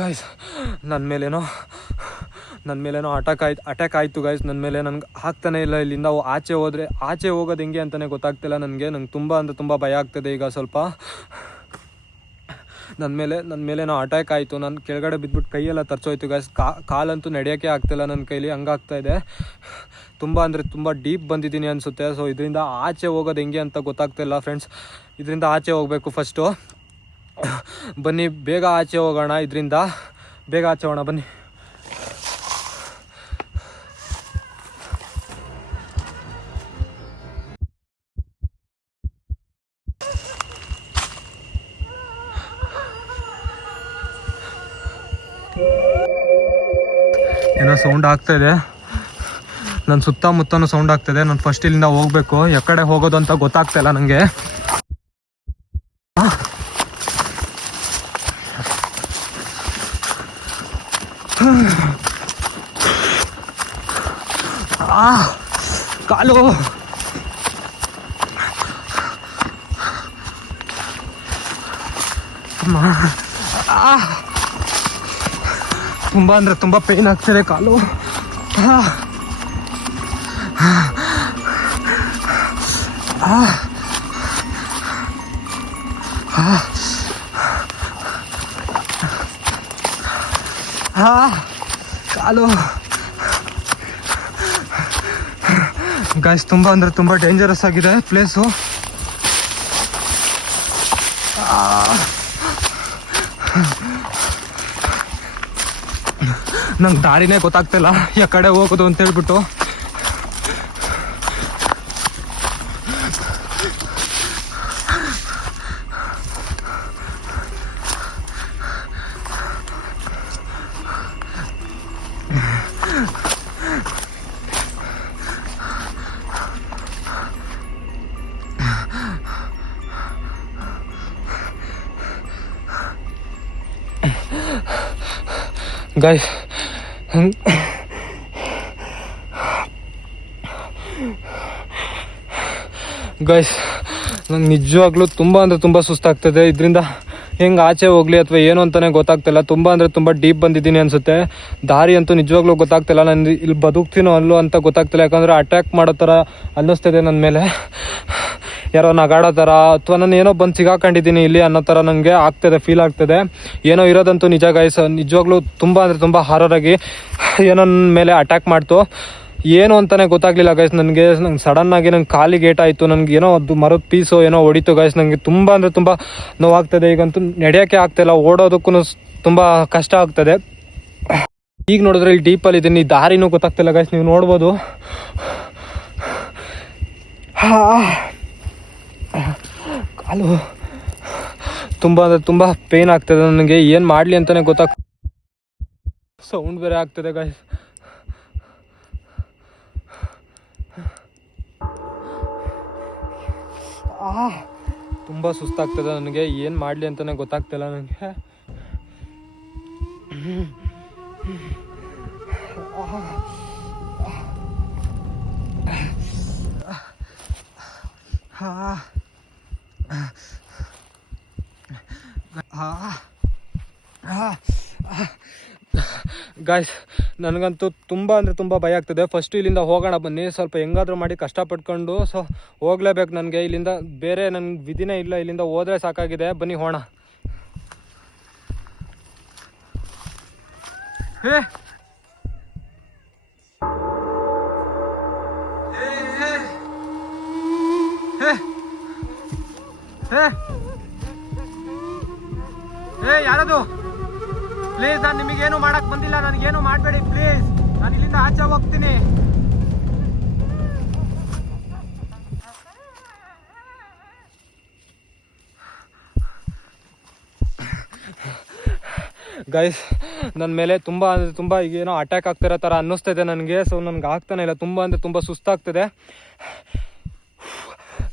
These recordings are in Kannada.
ಗೈಸ್ ನನ್ನ ಮೇಲೇನೋ ಅಟ್ಯಾಕ್ ಆಯಿತು ಗೈಸ್. ನನ್ನ ಮೇಲೆ ನನಗೆ ಆಗ್ತಾನೆ ಇಲ್ಲ. ಇಲ್ಲಿಂದ ಆಚೆ ಹೋಗೋದು ಹೆಂಗೆ ಅಂತಲೇ ಗೊತ್ತಾಗ್ತಿಲ್ಲ ನನಗೆ ತುಂಬ ಭಯ ಆಗ್ತದೆ ಈಗ ಸ್ವಲ್ಪ. ನನ್ನ ಮೇಲೇನೋ ಅಟ್ಯಾಕ್ ಆಯಿತು. ನಾನು ಕೆಳಗಡೆ ಬಿದ್ದುಬಿಟ್ಟು ಕೈಯೆಲ್ಲ ತರ್ಚೋಯ್ತು ಗೈಸ್. ಕಾಲಂತೂ ನಡೆಯೋಕ್ಕೆ ಆಗ್ತಿಲ್ಲ ನನ್ನ ಕೈಲಿ, ಹಂಗಾಗ್ತಾಯಿದೆ. ತುಂಬ ಡೀಪ್ ಬಂದಿದ್ದೀನಿ ಅನಿಸುತ್ತೆ. ಸೊ ಇದರಿಂದ ಆಚೆ ಹೋಗೋದು ಹೆಂಗೆ ಅಂತ ಗೊತ್ತಾಗ್ತಿಲ್ಲ ಫ್ರೆಂಡ್ಸ್. ಇದರಿಂದ ಆಚೆ ಹೋಗಬೇಕು ಫಸ್ಟು. ಬನ್ನಿ ಬೇಗ ಆಚೆ ಹೋಗೋಣ, ಬೇಗ ಆಚೆ ಹೋಗೋಣ ಬನ್ನಿ. ಏನೋ ಸೌಂಡ್ ಆಗ್ತಾಯಿದೆ, ನನ್ನ ಸುತ್ತಮುತ್ತನೂ ಸೌಂಡ್ ಆಗ್ತಾಯಿದೆ. ನಾನು ಫಸ್ಟ್ ಇಲ್ಲಿಂದ ಹೋಗಬೇಕು. ಎಕಡೆ ಹೋಗೋದು ಅಂತ ಗೊತ್ತಾಗ್ತಾಯಿಲ್ಲ ನನಗೆ. ಕಾಲು ತುಂಬ ಪೇನ್ ಆಗ್ತಿದೆ ಕಾಲು. ಕಾಲು ಗೈಸ್ ತುಂಬ ಡೇಂಜರಸ್ ಆಗಿದೆ ಪ್ಲೇಸು. ನಂಗೆ ದಾರಿನೇ ಗೊತ್ತಾಗ್ತಿಲ್ಲ ಯಾವ ಕಡೆ ಹೋಗೋದು ಅಂತ ಹೇಳ್ಬಿಟ್ಟು. ಗೈಸ್ ನಂಗೆ ನಿಜವಾಗ್ಲೂ ತುಂಬ ಸುಸ್ತಾಗ್ತದೆ. ಇದರಿಂದ ಹೆಂಗೆ ಆಚೆ ಹೋಗಲಿ ಅಥವಾ ಏನು ಅಂತಲೇ ಗೊತ್ತಾಗ್ತಿಲ್ಲ. ತುಂಬ ಡೀಪ್ ಬಂದಿದ್ದೀನಿ ಅನಿಸುತ್ತೆ. ದಾರಿ ಅಂತೂ ನಿಜವಾಗ್ಲೂ ಗೊತ್ತಾಗ್ತಿಲ್ಲ. ನಾನು ಇಲ್ಲಿ ಬದುಕ್ತೀನೋ ಅಲ್ಲೋ ಅಂತ ಗೊತ್ತಾಗ್ತಿಲ್ಲ. ಯಾಕಂದರೆ ಅಟ್ಯಾಕ್ ಮಾಡೋ ಥರ ಅನ್ನಿಸ್ತಿದೆ ನನ್ನ ಮೇಲೆ, ಯಾರೋ ನಗಾಡೋ ಥರ ಅಥವಾ ನಾನು ಏನೋ ಬಂದು ಸಿಗಾಕೊಂಡಿದ್ದೀನಿ ಇಲ್ಲಿ ಅನ್ನೋ ಥರ ನನಗೆ ಫೀಲ್ ಆಗ್ತದೆ. ಏನೋ ಇರೋದಂತೂ ನಿಜ ಗೈಸ್. ನಿಜವಾಗ್ಲೂ ತುಂಬ ಹಾರರಾಗಿ ಏನೋ ನನ್ನ ಮೇಲೆ ಅಟ್ಯಾಕ್ ಮಾಡ್ತು. ಏನು ಅಂತಲೇ ಗೊತ್ತಾಗಲಿಲ್ಲ ಗೈಸ್ ನನಗೆ ಸಡನ್ನಾಗಿ ನಂಗೆ ಕಾಲಿಗೆ ಏಟಾಯಿತು. ನನಗೆ ಏನೋ ಅದು ಮರದ ಪೀಸು ಏನೋ ಹೊಡಿತು ಗೈಸ್. ನನಗೆ ತುಂಬ ನೋವಾಗ್ತದೆ. ಈಗಂತೂ ನಡೆಯೋಕ್ಕೆ ಆಗ್ತಾಯಿಲ್ಲ, ಓಡೋದಕ್ಕೂ ತುಂಬ ಕಷ್ಟ ಆಗ್ತದೆ. ಈಗ ನೋಡಿದ್ರೆ ಇಲ್ಲಿ ಡೀಪಲ್ಲಿ ಇದ್ದೀನಿ, ದಾರಿನೂ ಗೊತ್ತಾಗ್ತಿಲ್ಲ ಗೈಸ್, ನೀವು ನೋಡ್ಬೋದು. ಕಾಲು ತುಂಬ ಪೇನ್ ಆಗ್ತದೆ ನನಗೆ. ಏನು ಮಾಡಲಿ ಅಂತಲೇ ಸೌಂಡ್ ಬೇರೆ ಆಗ್ತದೆ ಗೈಸ್. ತುಂಬ ಸುಸ್ತಾಗ್ತದೆ ನನಗೆ. ಏನು ಮಾಡಲಿ ಅಂತಲೇ ಗೊತ್ತಾಗ್ತಿಲ್ಲ ನನಗೆ. ಗಾಯ್ಸ್ ನನಗಂತೂ ತುಂಬ ಭಯ ಆಗ್ತದೆ. ಫಸ್ಟು ಇಲ್ಲಿಂದ ಹೋಗೋಣ ಬನ್ನಿ. ಸ್ವಲ್ಪ ಹೆಂಗಾದರೂ ಮಾಡಿ ಕಷ್ಟಪಟ್ಕೊಂಡು ಹೋಗ್ಲೇಬೇಕು ನನಗೆ. ಇಲ್ಲಿಂದ ಬೇರೆ ನನಗೆ ವಿಧಿನೇ ಇಲ್ಲ. ಇಲ್ಲಿಂದ ಹೋದರೆ ಸಾಕಾಗಿದೆ. ಬನ್ನಿ ಹೋಗೋಣ. ಹೇ ಯಾರದು? ಪ್ಲೀಸ್, ನಾನು ನಿಮಗೇನು ಮಾಡಕ್ ಬಂದಿಲ್ಲ. ನನಗೇನು ಮಾಡಬೇಡಿ ಪ್ಲೀಸ್. ನಾನು ಇಲ್ಲಿಂದ ಆಚೆ ಹೋಗ್ತೀನಿ. ಗೈಸ್ ನನ್ನ ಮೇಲೆ ತುಂಬ ಈಗೇನೋ ಅಟ್ಯಾಕ್ ಆಗ್ತಿರೋ ಥರ ಅನ್ನಿಸ್ತಿದೆ ನನಗೆ. ಸೊ ನನಗೆ ಆಗ್ತಾನೆ ಇಲ್ಲ. ತುಂಬ ಸುಸ್ತಾಗ್ತಿದೆ.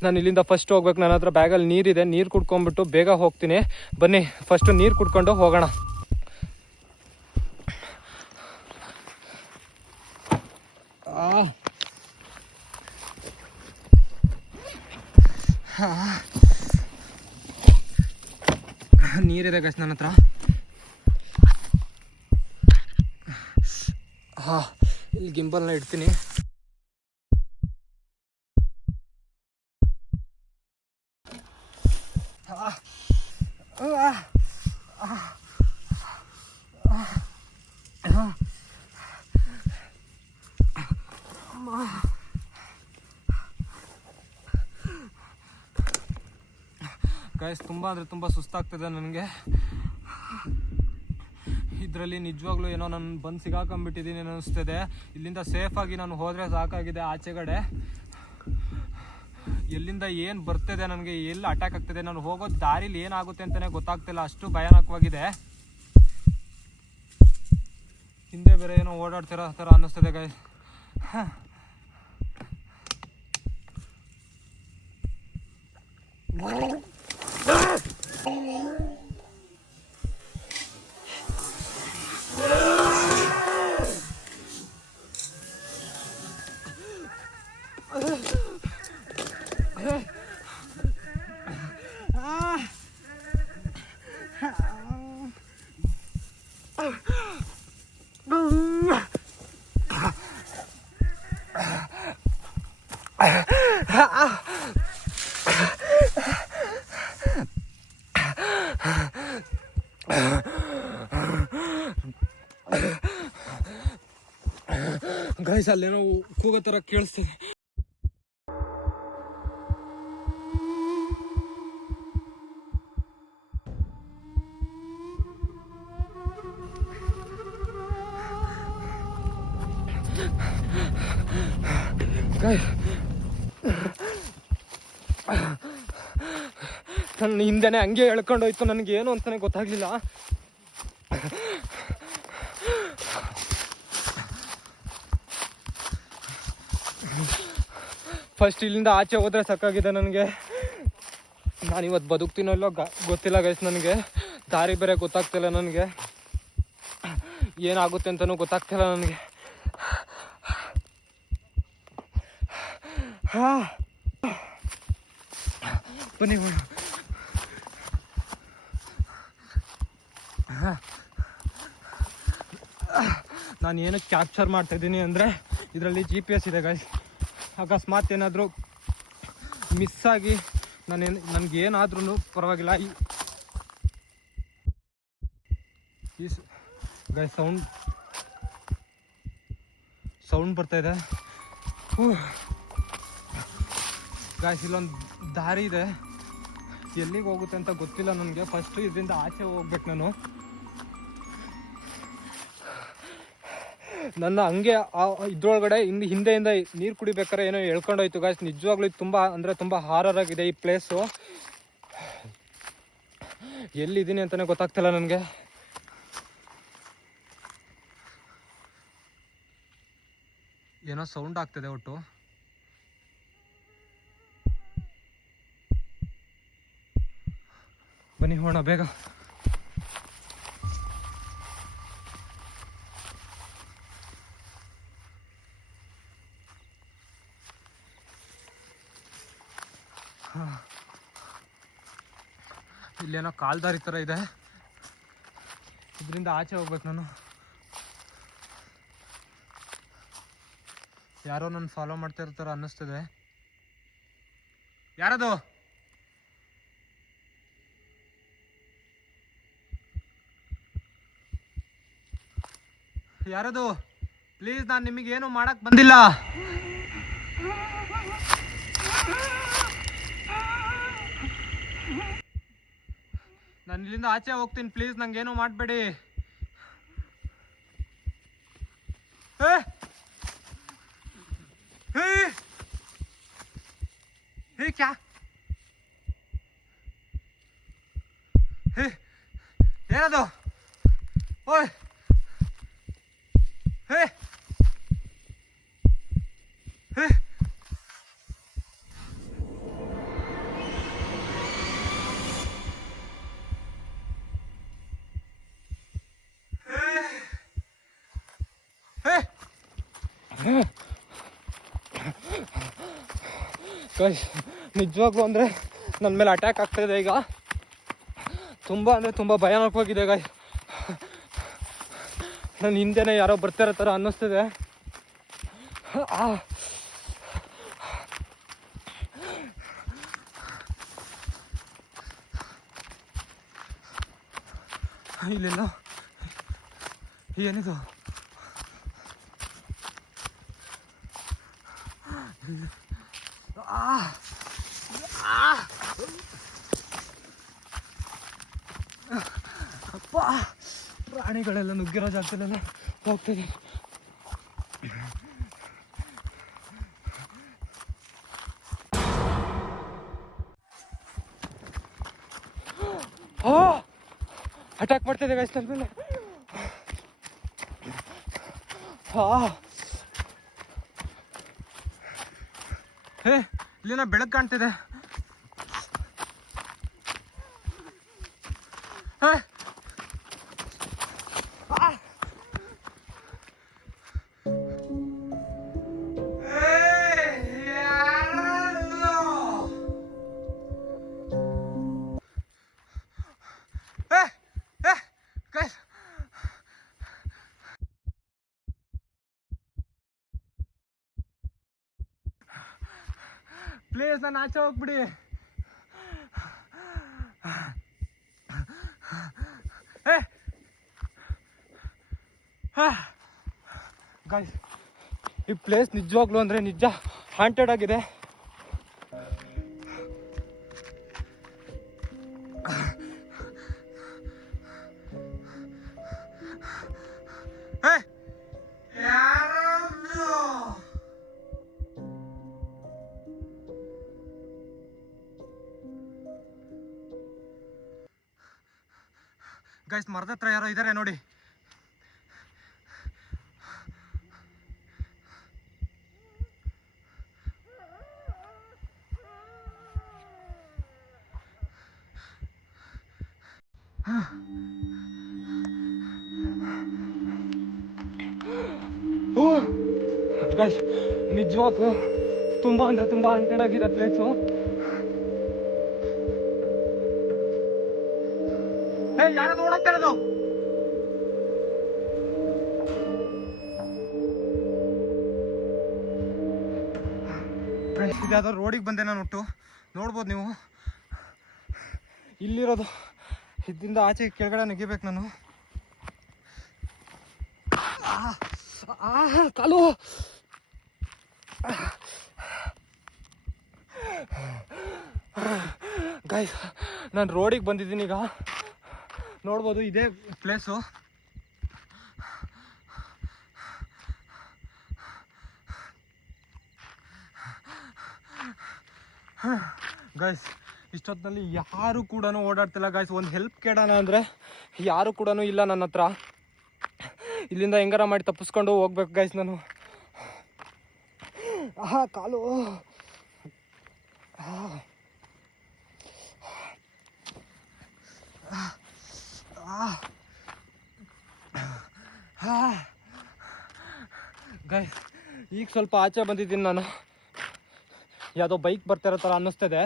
ನಾನು ಇಲ್ಲಿಂದ ಫಸ್ಟ್ ಹೋಗ್ಬೇಕು. ನನ್ನ ಹತ್ರ ಬ್ಯಾಗಲ್ಲಿ ನೀರಿದೆ. ನೀರು ಕುಡ್ಕೊಂಡ್ಬಿಟ್ಟು ಬೇಗ ಹೋಗ್ತೀನಿ. ಬನ್ನಿ ಫಸ್ಟು ನೀರು ಕುಡ್ಕೊಂಡು ಹೋಗೋಣ. ನೀರಿದೆ ಗೈಸ್ ನನ್ನ ಹತ್ರ. ಹಾಂ, ಇಲ್ಲಿ ಗಿಂಬಲ್ನ ಇಡ್ತೀನಿ. ಗೈಸ್ ತುಂಬ ಅಂದರೆ ತುಂಬ ಸುಸ್ತಾಗ್ತದೆ ನನಗೆ. ಇದರಲ್ಲಿ ನಿಜವಾಗ್ಲೂ ಏನೋ ನಾನು ಬಂದು ಸಿಗಾಕೊಂಡ್ಬಿಟ್ಟಿದ್ದೀನಿ ಅನ್ನಿಸ್ತಿದೆ. ಇಲ್ಲಿಂದ ಸೇಫಾಗಿ ನಾನು ಹೋದರೆ ಸಾಕಾಗಿದೆ. ಆಚೆಗಡೆ ಎಲ್ಲಿಂದ ಏನು ಬರ್ತಿದೆ, ನನಗೆ ಎಲ್ಲಿ ಅಟ್ಯಾಕ್ ಆಗ್ತಿದೆ, ನಾನು ಹೋಗೋ ದಾರಿಲಿ ಏನಾಗುತ್ತೆ ಅಂತಲೇ ಗೊತ್ತಾಗ್ತಿಲ್ಲ, ಅಷ್ಟು ಭಯಾನಕವಾಗಿದೆ. ಹಿಂದೆ ಬೇರೆ ಏನೋ ಓಡಾಡ್ತಿರೋ ಥರ ಅನ್ನಿಸ್ತದೆ ಗೈಸ್. ಗೈಸ್ ಅಲ್ಲೇನೋ ಕೂಗೋ ಥರ ಕೇಳಿಸ್ತದೆ. ನನ್ನ ಹಿಂದೆನೆ ಹಂಗೆ ಎಳ್ಕೊಂಡೋಯ್ತು, ನನಗೇನು ಅಂತಾನೆ ಗೊತ್ತಾಗ್ಲಿಲ್ಲ. ಫಸ್ಟ್ ಇಲ್ಲಿಂದ ಆಚೆ ಹೋದ್ರೆ ಸಾಕಾಗಿದೆ ನನಗೆ. ನಾನಿವತ್ತು ಬದುಕ್ತೀನಲ್ಲೋ ಗೊತ್ತಿಲ್ಲ ಗೈಸ್. ನನಗೆ ದಾರಿ ಬೇರೆ ಗೊತ್ತಾಗ್ತಿಲ್ಲ, ನನಗೆ ಏನಾಗುತ್ತೆ ಅಂತಲೂ ಗೊತ್ತಾಗ್ತಿಲ್ಲ ನನಗೆ. ಹಾಂ, ಬನ್ನಿ ಹೋಣ. ನಾನು ಏನಕ್ಕೆ ಕ್ಯಾಪ್ಚರ್ ಮಾಡ್ತಾಯಿದ್ದೀನಿ ಅಂದರೆ ಇದರಲ್ಲಿ GPS ಇದೆ ಗೈಸ್. ಅಕಸ್ಮಾತ್ ಏನಾದರೂ ಮಿಸ್ಸಾಗಿ ನನಗೇನಾದ್ರೂ ಪರವಾಗಿಲ್ಲ. ಈ ಗೈಸ್ ಸೌಂಡ್ ಬರ್ತಾಯಿದೆ ಗೈಸ್. ಇಲ್ಲೊಂದು ದಾರಿ ಇದೆ, ಎಲ್ಲಿಗೆ ಹೋಗುತ್ತೆ ಅಂತ ಗೊತ್ತಿಲ್ಲ ನನಗೆ. ಫಸ್ಟು ಇದರಿಂದ ಆಚೆ ಹೋಗ್ಬೇಕು ನಾನು. ನನ್ನ ಹಂಗೆ ಇದ್ರೊಳಗಡೆ ಹಿಂದೆಯಿಂದ ನೀರು ಕುಡಿಬೇಕಾರೆ ಏನೋ ಎಳ್ಕೊಂಡೋಯ್ತು ಗಾಯ್ಸ್. ನಿಜವಾಗ್ಲೂ ತುಂಬ ಅಂದರೆ ತುಂಬ ಹಾರರ್ ಆಗಿದೆ ಈ ಪ್ಲೇಸು. ಎಲ್ಲಿದ್ದೀನಿ ಅಂತಲೇ ಗೊತ್ತಾಗ್ತಿಲ್ಲ ನನಗೆ. ಏನೋ ಸೌಂಡ್ ಆಗ್ತಿದೆ ಒಟ್ಟು. ಬನ್ನಿ ಹೋಣ ಬೇಗ. ಇಲ್ಲೇನೋ ಕಾಲ್ದಾರಿ ಥರ ಇದೆ, ಇದರಿಂದ ಆಚೆ ಹೋಗ್ಬೇಕು ನಾನು. ಯಾರೋ ನನ್ನ ಫಾಲೋ ಮಾಡ್ತಾ ಇರೋ ಥರ ಅನ್ನಿಸ್ತದೆ. ಯಾರದು? ಯಾರದು? ಪ್ಲೀಸ್, ನಾನು ನಿಮಗೇನು ಮಾಡಕ್ ಬಂದಿಲ್ಲ. ನಾನು ಇಲ್ಲಿಂದ ಆಚೆ ಹೋಗ್ತೀನಿ, ಪ್ಲೀಸ್ ನಂಗೇನು ಮಾಡಬೇಡಿ. ಕ್ಯಾ ಏನದು? ಓಯ್ ಹೇ ಹೇ ನಿಜವಾಗ್ಲೂ ಅಂದರೆ ನನ್ನ ಮೇಲೆ ಅಟ್ಯಾಕ್ ಆಗ್ತಾಯಿದೆ ಈಗ. ತುಂಬ ಅಂದರೆ ತುಂಬ ಭಯಾನಕವಾಗಿದೆ ಗಾಯ್ಸ್. ನನ್ನ ಹಿಂದೆನೇ ಯಾರೋ ಬರ್ತಿರೋ ಥರ ಅನ್ನಿಸ್ತಿದೆ. ಇಲ್ಲೆಲ್ಲ ಏನಿದು? ಅಪ್ಪ, ಪ್ರಾಣಿಗಳೆಲ್ಲ ನುಗ್ಗಿರೋ ಜಾಗದಲ್ಲೆಲ್ಲ ಹೋಗ್ತಿದೆ. ಅಟ್ಯಾಕ್ ಮಾಡ್ತಿದೆ ಗೈಸ್ ನನ್ನ ಮೇಲೆ. ಇಲ್ಲಿನ ಬೆಳಕು ಕಾಣ್ತಿದೆ. ಪ್ಲೀಸ್ ನಾನು ಆಚೆ ಹೋಗ್ಬಿಡಿ. ಗೈಸ್, ಈ ಪ್ಲೇಸ್ ನಿಜವಾಗ್ಲೂ ಅಂದರೆ ನಿಜ ಹಾಂಟೆಡ್ ಆಗಿದೆ. ಗೈಸ್, ಮರದ ಹತ್ರ ಯಾರೋ ಇದ್ದಾರೆ ನೋಡಿ. ಗೈಸ್, ನಿಜವಾಗ್ಲೂ ತುಂಬ ಅಂದರೆ ತುಂಬ ಹಾಂಟೆಡ್ ಆಗಿದೆ ಪ್ಲೇಸು. ಯಾರು ಓಡಾಡ್ತಾ ಇರೋದು? ಇದ್ಯಾವುದೋ ರೋಡಿಗೆ ಬಂದೆ ನಾನು ಒಟ್ಟು. ನೋಡ್ಬೋದು ನೀವು, ಇಲ್ಲಿರೋದು ಇದ್ದಿಂದ ಆಚೆ ಕೆಳಗಡೆ ನೆಗಿಬೇಕು ನಾನು. ಕಾಲು ಗೈಸ್, ನಾನು ರೋಡಿಗೆ ಬಂದಿದ್ದೀನಿ ಈಗ. ನೋಡ್ಬೋದು ಇದೇ ಪ್ಲೇಸು. ಗೈಸ್, ಇಷ್ಟೊತ್ತಿನಲ್ಲಿ ಯಾರು ಕೂಡ ಓಡಾಡ್ತಿಲ್ಲ ಗೈಸ್. ಒಂದು ಹೆಲ್ಪ್ ಕೇಳೋಣ ಅಂದರೆ ಯಾರು ಕೂಡ ಇಲ್ಲ ನನ್ನ ಹತ್ರ. ಇಲ್ಲಿಂದ ಹೆಂಗಾರ ಮಾಡಿ ತಪ್ಪಿಸ್ಕೊಂಡು ಹೋಗ್ಬೇಕು ಗೈಸ್ ನಾನು. ಕಾಲು ಗೈಸ್, ಈಗ ಸ್ವಲ್ಪ ಆಚೆ ಬಂದಿದ್ದೀನಿ ನಾನು. ಯಾವುದೋ ಬೈಕ್ ಬರ್ತಿರೋ ಥರ ಅನ್ನಿಸ್ತಿದೆ.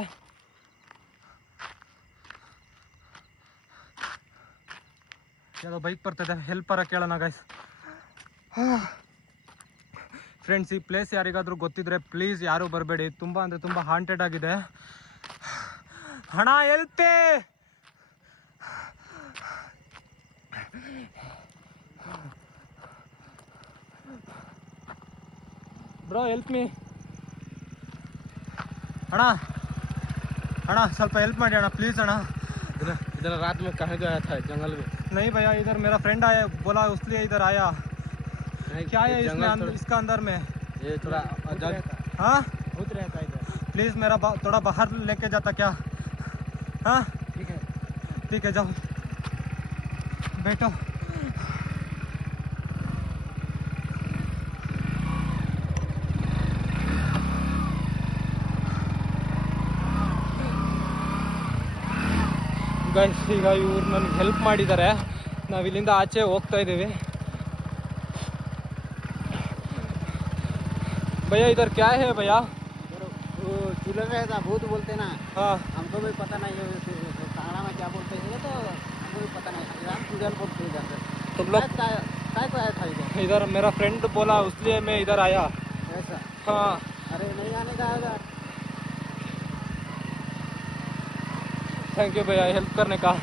ಯಾವುದೋ ಬೈಕ್ ಬರ್ತಿದೆ, ಹೆಲ್ಪರ ಕೇಳೋಣ ಗೈಸ್. ಫ್ರೆಂಡ್ಸ್, ಈ ಪ್ಲೇಸ್ ಯಾರಿಗಾದರೂ ಗೊತ್ತಿದ್ರೆ ಪ್ಲೀಸ್ ಯಾರೂ ಬರಬೇಡಿ. ತುಂಬ ಅಂದರೆ ತುಂಬ ಹಾಂಟೆಡ್ ಆಗಿದೆ. ಹಣ ಹೆಲ್ಪೇ. Bro help me. अणा ಸ್ವಲ್ಪ हेल्प ಮಾಡಿ अणा प्लीज़ अणा। इधर रात में कहाँ गया था जंगल में? नहीं भैया, इधर मेरा फ्रेंड आया, बोला इसलिए इधर आया। क्या है इसमें इसका अंदर में? ये थोड़ा हाँ भूत रहता है इधर। प्लीज़ मेरा थोड़ा बाहर लेके जाता क्या? हाँ ठीक है जाओ बैठो। ಗೈಸ್, ಈಗ ಇವ್ರು ನನಗೆ ಹೆಲ್ಪ್ ಮಾಡಿದ್ದಾರೆ. ನಾವು ಇಲ್ಲಿಂದ ಆಚೆ ಹೋಗ್ತಾ ಇದ್ದೀವಿ. भैया इधर क्या है भैया? चूल्हे में था भूत बोलते ना। हाँ हमको भी पता नहीं है ताड़ा में क्या क्या बोलते हैं ये तो हमको भी पता नहीं था, हम पूजा बोलते हैं इधर से। तुम लोग काय को आया था इधर? इधर मेरा फ्रेंड बोला इसलिए मैं इधर आया। ऐसा? हाँ अरे नहीं आने का इधर। थैंक यू भैया हेल्प करने का।